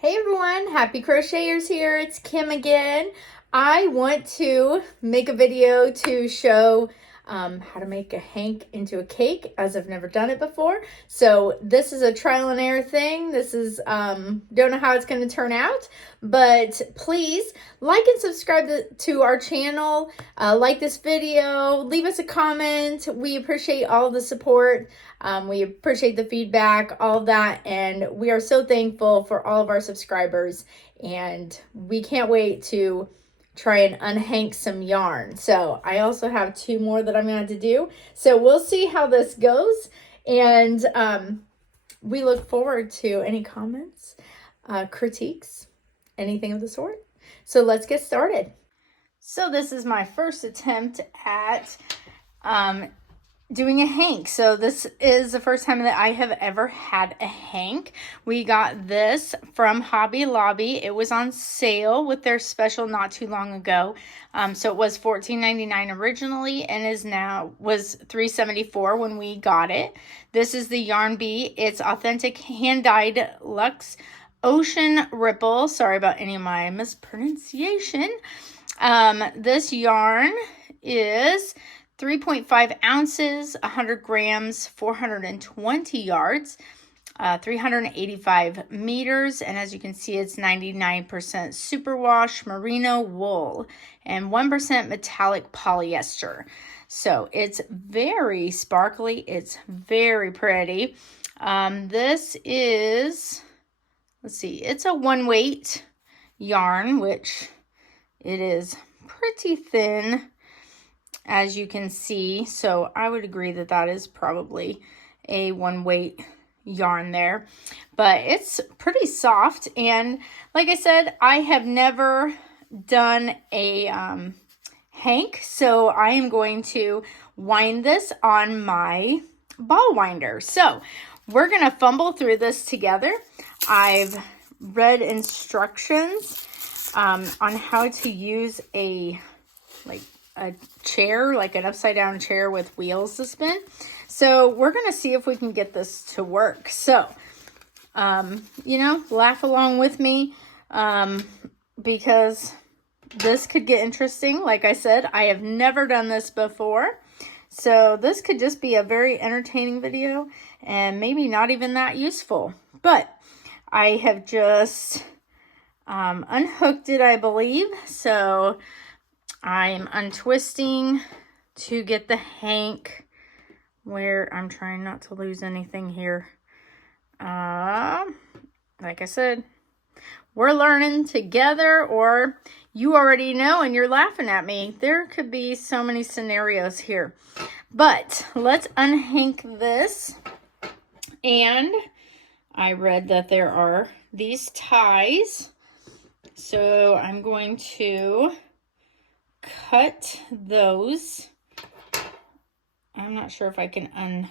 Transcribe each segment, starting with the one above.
Hey everyone, happy crocheters here. It's Kim again. I want to make a video to show how to make a hank into a cake, as I've never done it before. So this is a trial and error thing. This is, don't know how it's going to turn out, but please like and subscribe to our channel. Like this video, leave us a comment. We appreciate all the support. We appreciate the feedback, all of that, and we are so thankful for all of our subscribers, and we can't wait to try and unhank some yarn. So I also have 2 more that I'm going to do. So we'll see how this goes, and we look forward to any comments, critiques, anything of the sort. So let's get started. So this is my first attempt at doing a hank. So this is the first time that I have ever had a hank. We got this from Hobby Lobby. It was on sale with their special not too long ago. So it was $14.99 originally and was $3.74 when we got it. This is the Yarn Bee. It's authentic hand-dyed Luxe Ocean Ripple. Sorry about any of my mispronunciation. This yarn is 3.5 ounces, 100 grams, 420 yards, 385 meters. And as you can see, it's 99% superwash merino wool and 1% metallic polyester. So it's very sparkly. It's very pretty. This is, let's see, it's a 1-weight yarn, which it is pretty thin, as you can see. So I would agree that that is probably a 1-weight yarn there, but it's pretty soft. And like I said, I have never done a hank, so I am going to wind this on my ball winder. So we're gonna fumble through this together. I've read instructions on how to use a chair, like an upside down chair with wheels to spin. So we're going to see if we can get this to work. So, laugh along with me, because this could get interesting. Like I said, I have never done this before. So this could just be a very entertaining video and maybe not even that useful. But I have just unhooked it, I believe. So I'm untwisting to get the hank where I'm trying not to lose anything here. Like I said, we're learning together, or you already know and you're laughing at me. There could be so many scenarios here. But let's unhank this. And I read that there are these ties. So I'm going to cut those. I'm not sure if I can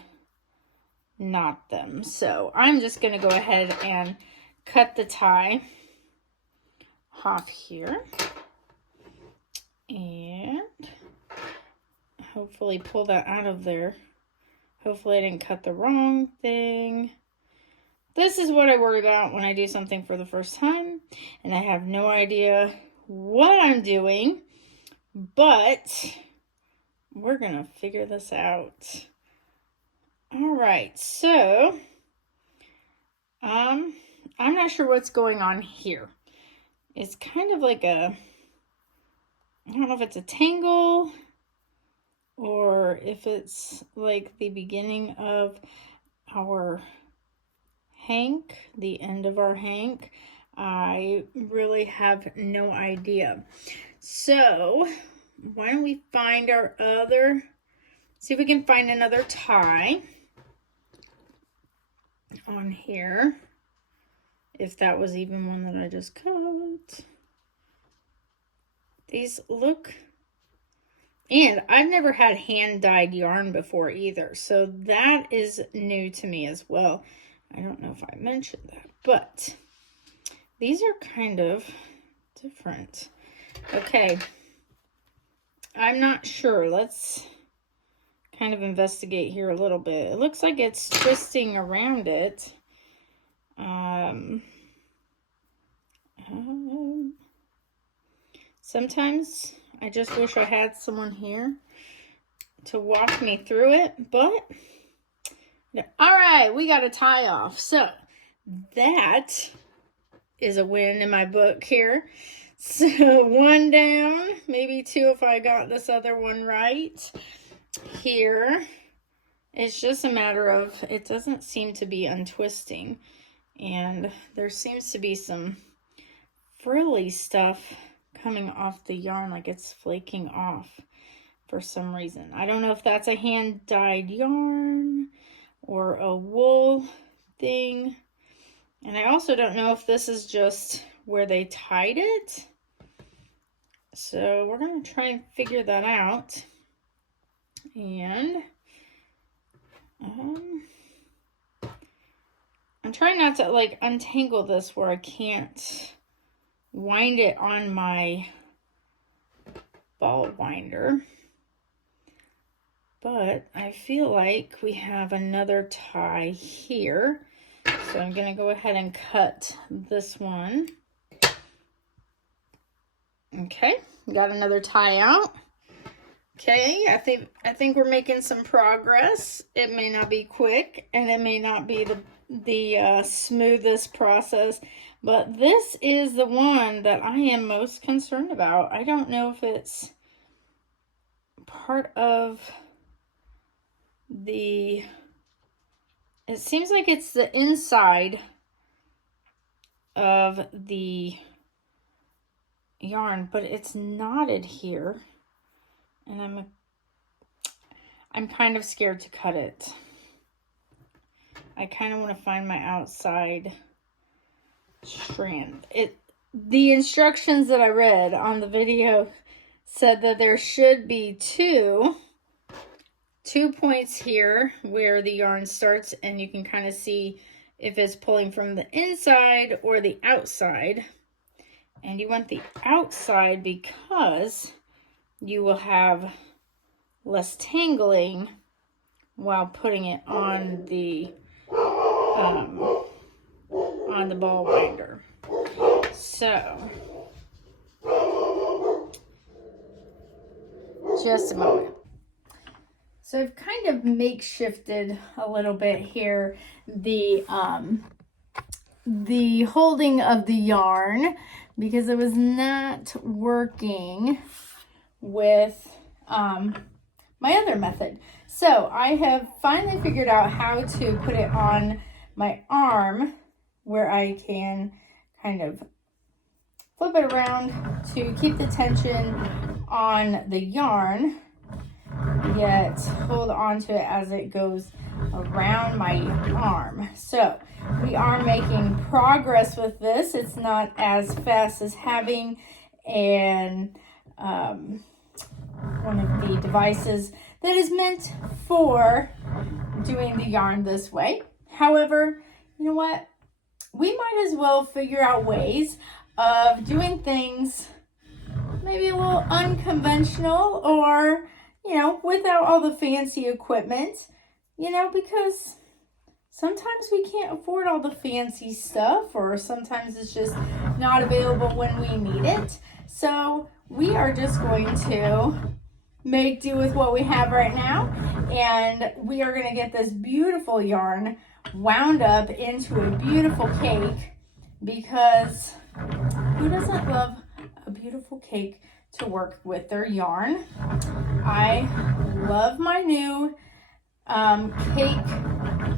unknot them. So I'm just going to go ahead and cut the tie off here. And hopefully pull that out of there. Hopefully I didn't cut the wrong thing. This is what I worry about when I do something for the first time and I have no idea what I'm doing. But we're going to figure this out. All right, so I'm not sure what's going on here. It's kind of like I don't know if it's a tangle or if it's like the beginning of our hank, the end of our hank. I really have no idea. So why don't we find see if we can find another tie on here, if that was even one that I just cut. These look, and I've never had hand-dyed yarn before either, so that is new to me as well. I don't know if I mentioned that, but these are kind of different. Okay, I'm not sure. Let's kind of investigate here a little bit. It looks like it's twisting around it. Sometimes I just wish I had someone here to walk me through it, but all right, we got a tie off. So that is a win in my book here. So 1 down, maybe 2 if I got this other one right. Here, it's just a matter of, it doesn't seem to be untwisting. And there seems to be some frilly stuff coming off the yarn, like it's flaking off for some reason. I don't know if that's a hand-dyed yarn or a wool thing. And I also don't know if this is just where they tied it. So we're going to try and figure that out. And I'm trying not to like untangle this where I can't wind it on my ball winder. But I feel like we have another tie here. So I'm going to go ahead and cut this one. Okay, got another tie out. Okay, I think we're making some progress. It may not be quick and it may not be the smoothest process, but this is the one that I am most concerned about. I don't know if it's part of the, it seems like it's the inside of the yarn, but it's knotted here, and I'm kind of scared to cut it. I kind of want to find my outside strand. The instructions that I read on the video said that there should be two points here where the yarn starts, and you can kind of see if it's pulling from the inside or the outside. And you want the outside because you will have less tangling while putting it on the ball winder. So just a moment. So I've kind of makeshifted a little bit here the holding of the yarn, because it was not working with my other method. So I have finally figured out how to put it on my arm, where I can kind of flip it around to keep the tension on the yarn, yet hold on to it as it goes around my arm. So we are making progress with this. It's not as fast as having one of the devices that is meant for doing the yarn this way. However, you know what? We might as well figure out ways of doing things maybe a little unconventional, or, you know, without all the fancy equipment, you know, because sometimes we can't afford all the fancy stuff, or sometimes it's just not available when we need it. So we are just going to make do with what we have right now, and we are going to get this beautiful yarn wound up into a beautiful cake, because who doesn't love a beautiful cake to work with their yarn? I love my new cake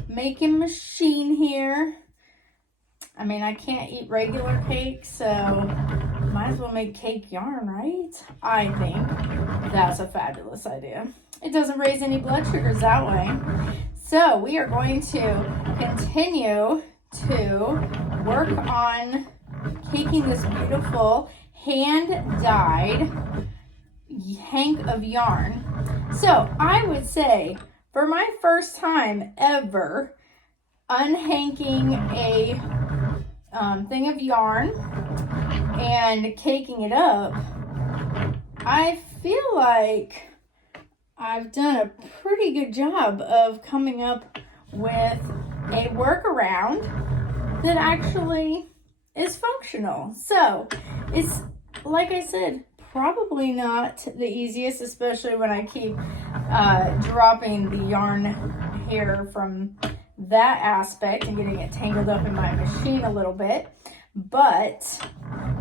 making machine here. I mean, I can't eat regular cake, so might as well make cake yarn, right? I think that's a fabulous idea. It doesn't raise any blood sugars that way. So we are going to continue to work on caking this beautiful hand-dyed hank of yarn. So I would say, for my first time ever unhanking a thing of yarn and caking it up, I feel like I've done a pretty good job of coming up with a workaround that actually is functional. So it's, like I said, probably not the easiest, especially when I keep dropping the yarn hair from that aspect and getting it tangled up in my machine a little bit. But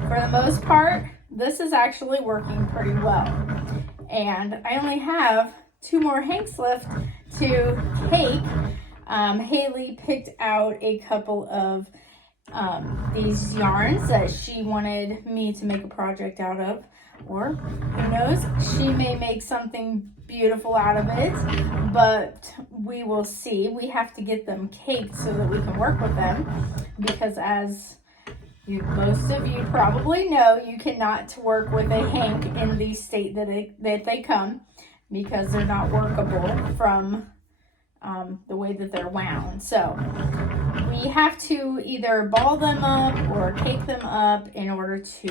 for the most part, this is actually working pretty well. And I only have 2 more hanks left to cake. Haley picked out a couple of these yarns that she wanted me to make a project out of, or who knows, she may make something beautiful out of it, but we will see. We have to get them caked so that we can work with them, because as most of you probably know, you cannot work with a hank in the state that they come, because they're not workable from the way that they're wound. So we have to either ball them up or cake them up in order to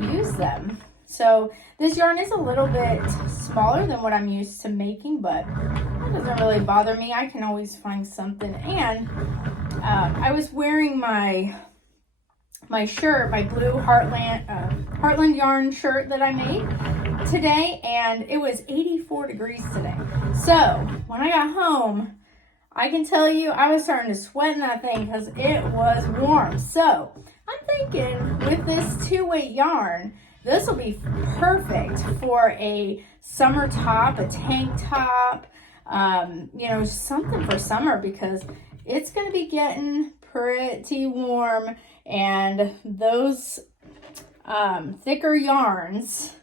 use them. So this yarn is a little bit smaller than what I'm used to making, but that doesn't really bother me. I can always find something. And I was wearing my shirt, my blue Heartland yarn shirt that I made today, and it was 84 degrees today. So when I got home, I can tell you I was starting to sweat in that thing because it was warm. So I'm thinking with this 2-weight yarn, this will be perfect for a summer top, a tank top, something for summer, because it's going to be getting pretty warm, and those thicker yarns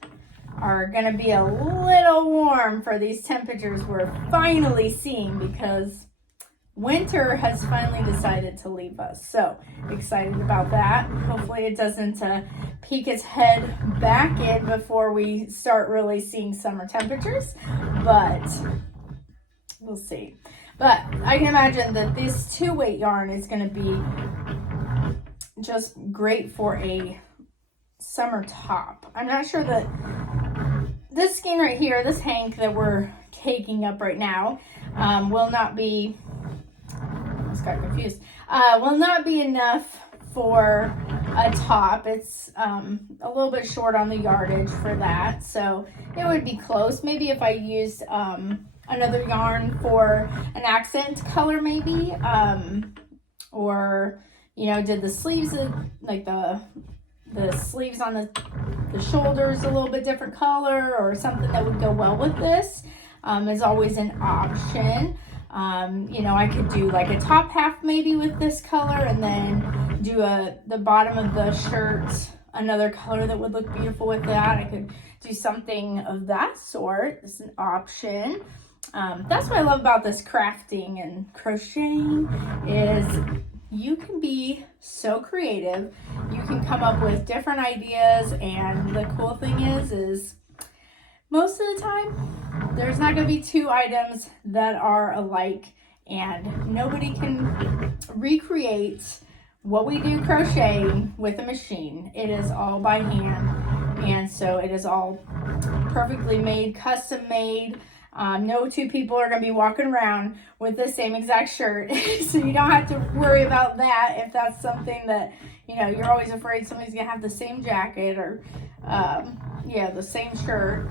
are going to be a little warm for these temperatures we're finally seeing, because winter has finally decided to leave us. So excited about that. Hopefully it doesn't peek its head back in before we start really seeing summer temperatures, but we'll see. But I can imagine that this 2-weight yarn is going to be just great for a summer top. I'm not sure that this skein right here, this hank that we're caking up right now, will not be, I just got confused, will not be enough for a top. It's a little bit short on the yardage for that, so it would be close. Maybe if I used another yarn for an accent color, maybe, or did the sleeves like the sleeves on the shoulders a little bit different color, or something that would go well with this, is always an option. I could do like a top half maybe with this color, and then do the bottom of the shirt another color that would look beautiful with that. I could do something of that sort. It's an option. That's what I love about this crafting and crocheting, is you can be so creative. You can come up with different ideas, and the cool thing is most of the time there's not going to be 2 items that are alike, and nobody can recreate what we do crocheting with a machine. It is all by hand, and so it is all perfectly made, custom made. No 2 people are going to be walking around with the same exact shirt. So you don't have to worry about that if that's something that, you're always afraid somebody's going to have the same jacket, or, the same shirt,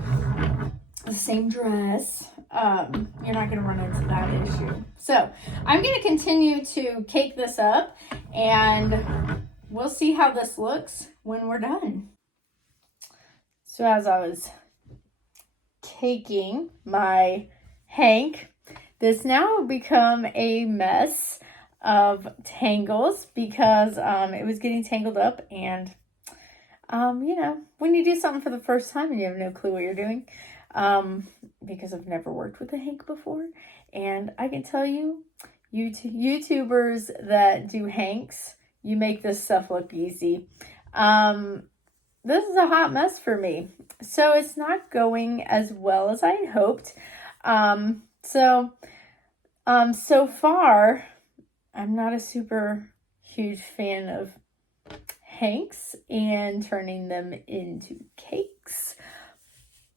the same dress. You're not going to run into that issue. So I'm going to continue to cake this up, and we'll see how this looks when we're done. So as I was caking my hank, this now become a mess of tangles, because it was getting tangled up, and when you do something for the first time and you have no clue what you're doing, because I've never worked with a hank before, and I can tell you, YouTubers that do hanks, you make this stuff look easy. This is a hot mess for me. So it's not going as well as I had hoped. So far, I'm not a super huge fan of hanks and turning them into cakes.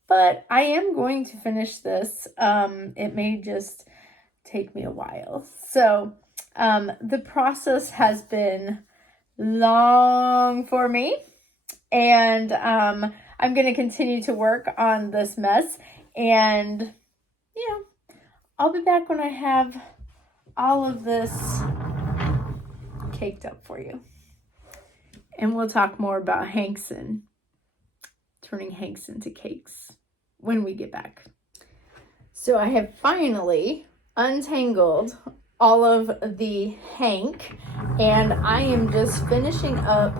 But I am going to finish this. It may just take me a while. So the process has been long for me. And I'm going to continue to work on this mess, and I'll be back when I have all of this caked up for you. And we'll talk more about hanks and turning hanks into cakes when we get back. So I have finally untangled all of the hank, and I am just finishing up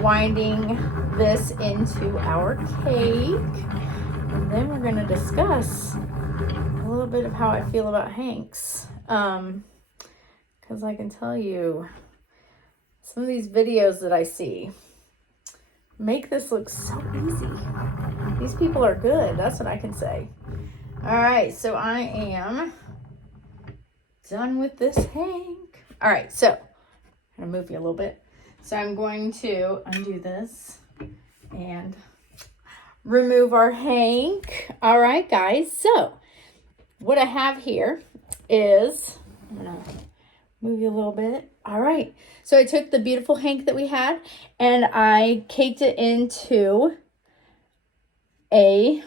winding this into our cake. And then we're going to discuss a little bit of how I feel about hanks. Because I can tell you, some of these videos that I see make this look so easy. These people are good. That's what I can say. All right, so I am done with this hank. All right, so I'm gonna move you a little bit. So I'm going to undo this and remove our hank. All right, guys. So what I have here is, I'm gonna move you a little bit. All right. So I took the beautiful hank that we had and I caked it into a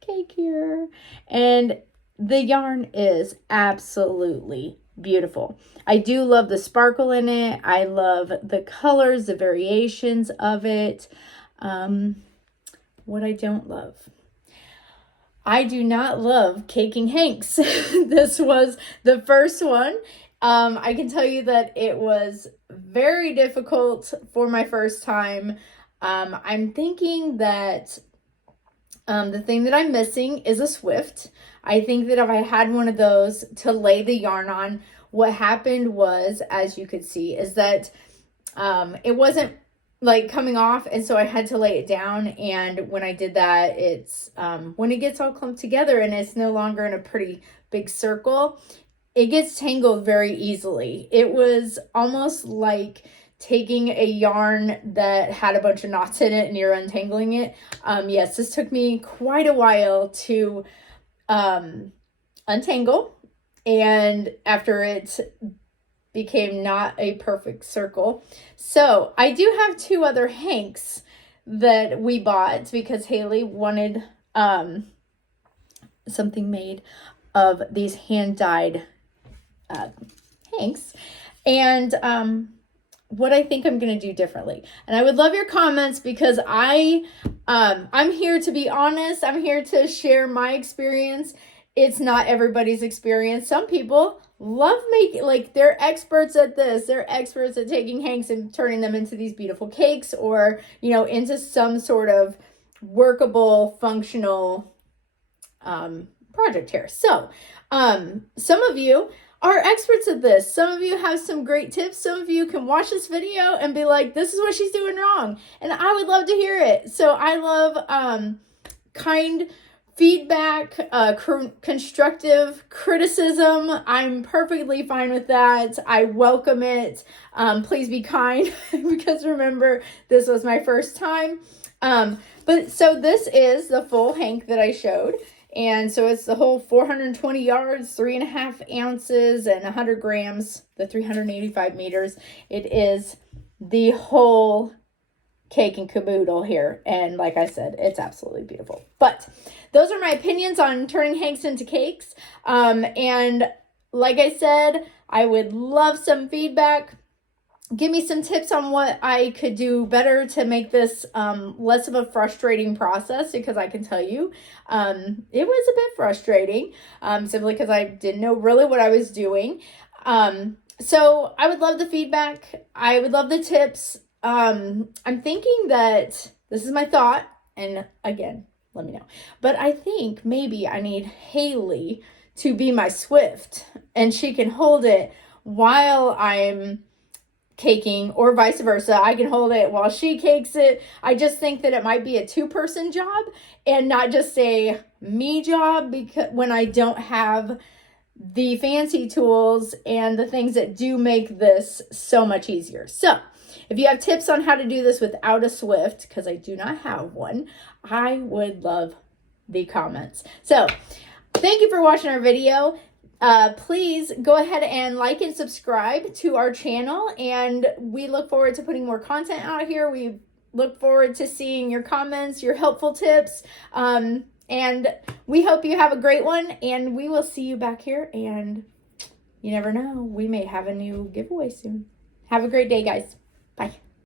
cake here. And the yarn is absolutely beautiful. I do love the sparkle in it. I love the colors, the variations of it. What I don't love, I do not love caking hanks. This was the first one. I can tell you that it was very difficult for my first time. I'm thinking that the thing that I'm missing is a Swift. I think that if I had one of those to lay the yarn on, what happened was, as you could see, is that it wasn't like coming off, and so I had to lay it down. And when I did that, it's when it gets all clumped together and it's no longer in a pretty big circle, it gets tangled very easily. It was almost like taking a yarn that had a bunch of knots in it and you're untangling it. Yes, this took me quite a while to untangle, and after it became not a perfect circle. So I do have two other hanks that we bought because Haley wanted something made of these hand-dyed hanks, and what I think I'm going to do differently. And I would love your comments because I'm here to be honest. I'm here to share my experience. It's not everybody's experience. Some people love making, like, they're experts at this. They're experts at taking hanks and turning them into these beautiful cakes, or, into some sort of workable, functional project here. So, some of you are experts at this. Some of you have some great tips. Some of you can watch this video and be like, this is what she's doing wrong. And I would love to hear it. So I love kind feedback, constructive criticism. I'm perfectly fine with that. I welcome it. Please be kind because remember, this was my first time. But so this is the full hank that I showed. And so it's the whole 420 yards, 3.5 ounces, and 100 grams, the 385 meters. It is the whole cake and caboodle here. And like I said, it's absolutely beautiful. But those are my opinions on turning hanks into cakes. And like I said, I would love some feedback. Give me some tips on what I could do better to make this less of a frustrating process, because I can tell you it was a bit frustrating simply because I didn't know really what I was doing. So I would love the feedback. I would love the tips. I'm thinking that this is my thought, and again, let me know. But I think maybe I need Haley to be my Swift, and she can hold it while I'm caking, or vice versa. I can hold it while she cakes it. I just think that it might be a two-person job and not just a me job, because when I don't have the fancy tools and the things that do make this so much easier. So if you have tips on how to do this without a Swift, because I do not have one, I would love the comments. So thank you for watching our video. Please go ahead and like and subscribe to our channel, and we look forward to putting more content out here. We look forward to seeing your comments, your helpful tips. And we hope you have a great one, and we will see you back here. And you never know, we may have a new giveaway soon. Have a great day, guys. Bye.